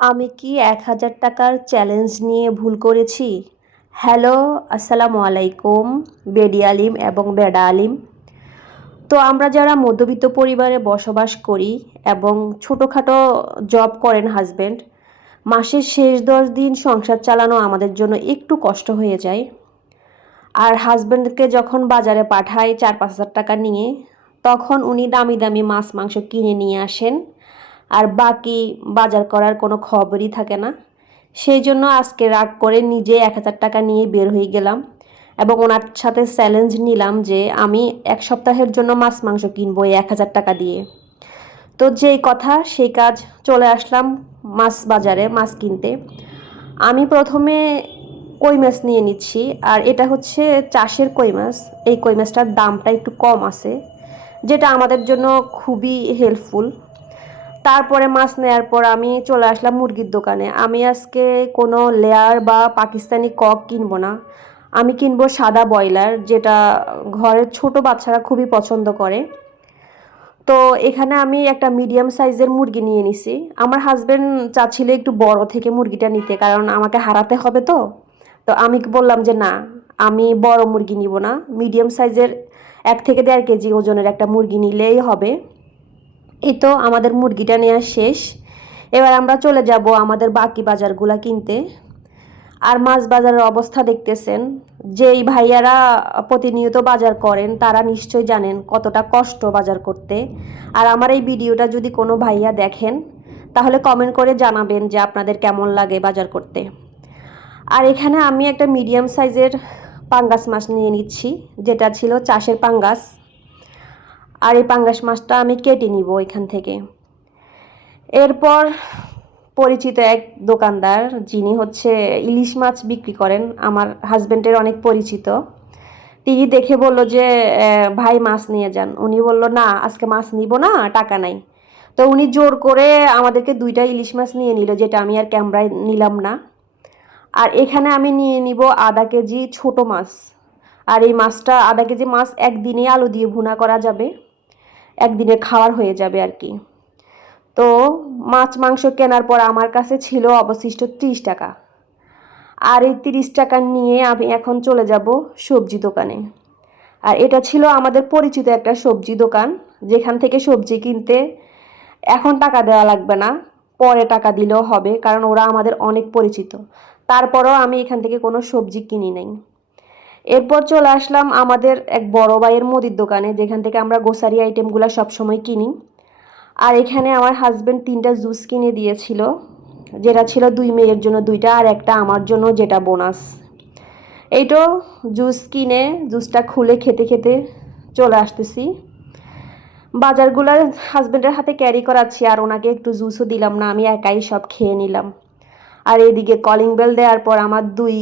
আমি কি ১,০০০ টাকার চ্যালেঞ্জ নিয়ে ভুল করেছি? হ্যালো, আসসালামু আলাইকুম বেডি আলিম এবং বেডা আলিম। তো আমরা যারা মধ্যবিত্ত পরিবারে বসবাস করি এবং ছোটোখাটো জব করেন হাসব্যান্ড, মাসের শেষ ১০ দিন সংসার চালানো আমাদের জন্য একটু কষ্ট হয়ে যায়। আর হাসব্যান্ডকে যখন বাজারে পাঠাই ৪-৫ হাজার টাকা নিয়ে, তখন উনি দামি দামি মাছ মাংস কিনে নিয়ে আসেন। আর বাকি বাজার করার কোনো খবরই থাকে না। সেই জন্য আজকে রাগ করে নিজে ১,০০০ টাকা নিয়ে বের হয়ে গেলাম এবং ওনার সাথে চ্যালেঞ্জ নিলাম যে আমি ১ সপ্তাহের জন্য মাছ মাংস কিনবো এই ১,০০০ টাকা দিয়ে। তো যেই কথা সেই কাজ, চলে আসলাম মাছ বাজারে মাছ কিনতে। আমি প্রথমে কই মাছ নিয়ে নিচ্ছি, আর এটা হচ্ছে চাষের কই মাছ। এই কই মাছটার দামটা একটু কম আছে, যেটা আমাদের জন্য খুবই হেল্পফুল। তারপরে মাছ নেওয়ার পর আমি চলে আসলাম মুরগির দোকানে। আমি আজকে কোনো লেয়ার বা পাকিস্তানি কক কিনবো না, আমি কিনবো সাদা ব্রয়লার, যেটা ঘরের ছোট বাচ্চারা খুবই পছন্দ করে। তো এখানে আমি একটা মিডিয়াম সাইজের মুরগি নিয়ে নিছি। আমার হাজব্যান্ড চাচ্ছিল একটু বড় থেকে মুরগিটা নিতে, কারণ আমাকে হারাতে হবে। তো তো আমি বললাম যে না, আমি বড় মুরগি নিব না, মিডিয়াম সাইজের ১ থেকে ১.৫ কেজি ওজনের একটা মুরগি নিলেই হবে। এই তো আমাদের মুরগিটা নেওয়া শেষ। এবার আমরা চলে যাব আমাদের বাকি বাজারগুলা কিনতে। আর মাছ বাজারের অবস্থা দেখতেছেন, যেই ভাইয়ারা প্রতিনিয়ত বাজার করেন তারা নিশ্চয়ই জানেন কতটা কষ্ট বাজার করতে। আর আমার এই ভিডিওটা যদি কোনো ভাইয়া দেখেন, তাহলে কমেন্ট করে জানাবেন যে আপনাদের কেমন লাগে বাজার করতে। আর এখানে আমি একটা মিডিয়াম সাইজের পাঙ্গাস মাছ নিয়ে নিচ্ছি, যেটা ছিল চাষের পাঙ্গাস। আর এই পাঙ্গাস মাছটা আমি কেটে নিব এখান থেকে। এরপর পরিচিত এক দোকানদার, যিনি হচ্ছে ইলিশ মাছ বিক্রি করেন, আমার হাজব্যান্ডের অনেক পরিচিত, তিনি দেখে বলল যে ভাই মাছ নিয়ে যান। উনি বলল না, আজকে মাছ নিব না, টাকা নাই। তো উনি জোর করে আমাদেরকে 2টা ইলিশ মাছ নিয়ে নিল, যেটা আমি আর ক্যামেরায় নিলাম না। আর এখানে আমি নিয়ে নিব আধা কেজি ছোট মাছ। আর এই মাছটা, আধা কেজি মাছ একদিনে আলু দিয়ে ভুনা করা যাবে, একদিনে খাওয়ার হয়ে যাবে আর কি। তো মাছ মাংস কেনার পর আমার কাছে ছিল অবশিষ্ট 30 টাকা। আর এই 30 টাকা নিয়ে আমি এখন চলে যাব সবজি দোকানে। আর এটা ছিল আমাদের পরিচিত একটা সবজি দোকান, যেখান থেকে সবজি কিনতে এখন টাকা দেওয়া লাগবে না, পরে টাকা দিলেও হবে, কারণ ওরা আমাদের অনেক পরিচিত। তারপরেও আমি এখান থেকে কোনো সবজি কিনি নাই। এরপর চলে আসলাম আমাদের এক বড় ভাইয়ের মুদির দোকানে, যেখান থেকে আমরা গ্রোসারি আইটেমগুলো সবসময় কিনি। আর এখানে আমার হাজব্যান্ড 3টা জুস কিনে দিয়েছিল, যেটা ছিল 2 মেয়ের জন্য 2টা, আর একটা আমার জন্য, যেটা বোনাস। এইটো জুস কিনে জুসটা খুলে খেতে খেতে চলে আসতেছি। বাজারগুলো হাজব্যান্ডের হাতে ক্যারি করাচ্ছি, আর ওনাকে একটু জুসও দিলাম না, আমি একাই সব খেয়ে নিলাম। আর এদিকে কলিং বেল দেওয়ার পর আমার 2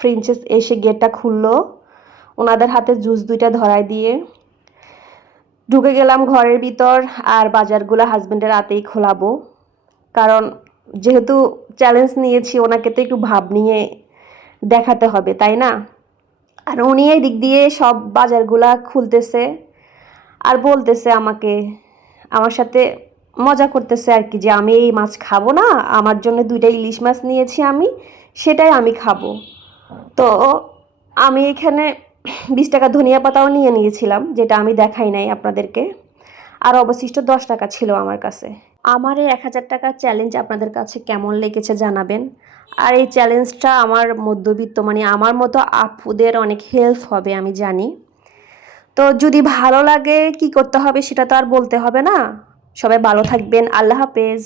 প্রিন্সেস এসে গেটটা খুললো, ওনাদের হাতে জুস 2টা ধরায় দিয়ে ঢুকে গেলাম ঘরের ভিতর। আর বাজারগুলো হাজব্যান্ডের হাতেই খোলাবো, কারণ যেহেতু চ্যালেঞ্জ নিয়েছি, ওনাকে তো একটু ভাব নিয়ে দেখাতে হবে, তাই না? আর উনি এই দিক দিয়ে সব বাজারগুলা খুলতেছে আর বলতেছে আমাকে, আমার সাথে মজা করতেছে আর কি, যে আমি এই মাছ খাবো না, আমার জন্য 2টা ইলিশ মাছ নিয়েছি আমি, সেটাই আমি খাবো। তো আমি এখানে 20 টাকা ধনিয়া পাতাও নিয়ে নিয়েছিলাম, যেটা আমি দেখাই নাই আপনাদেরকে। আর অবশিষ্ট 10 টাকা ছিল আমার কাছে। আমার এই ১,০০০ টাকার চ্যালেঞ্জ আপনাদের কাছে কেমন লেগেছে জানাবেন। আর এই চ্যালেঞ্জটা আমার মধ্যবিত্ত, মানে আমার মতো আপুদের অনেক হেল্প হবে আমি জানি। তো যদি ভালো লাগে কি করতে হবে সেটা তো আর বলতে হবে না। সবাই ভালো থাকবেন, আল্লাহ হাফেজ।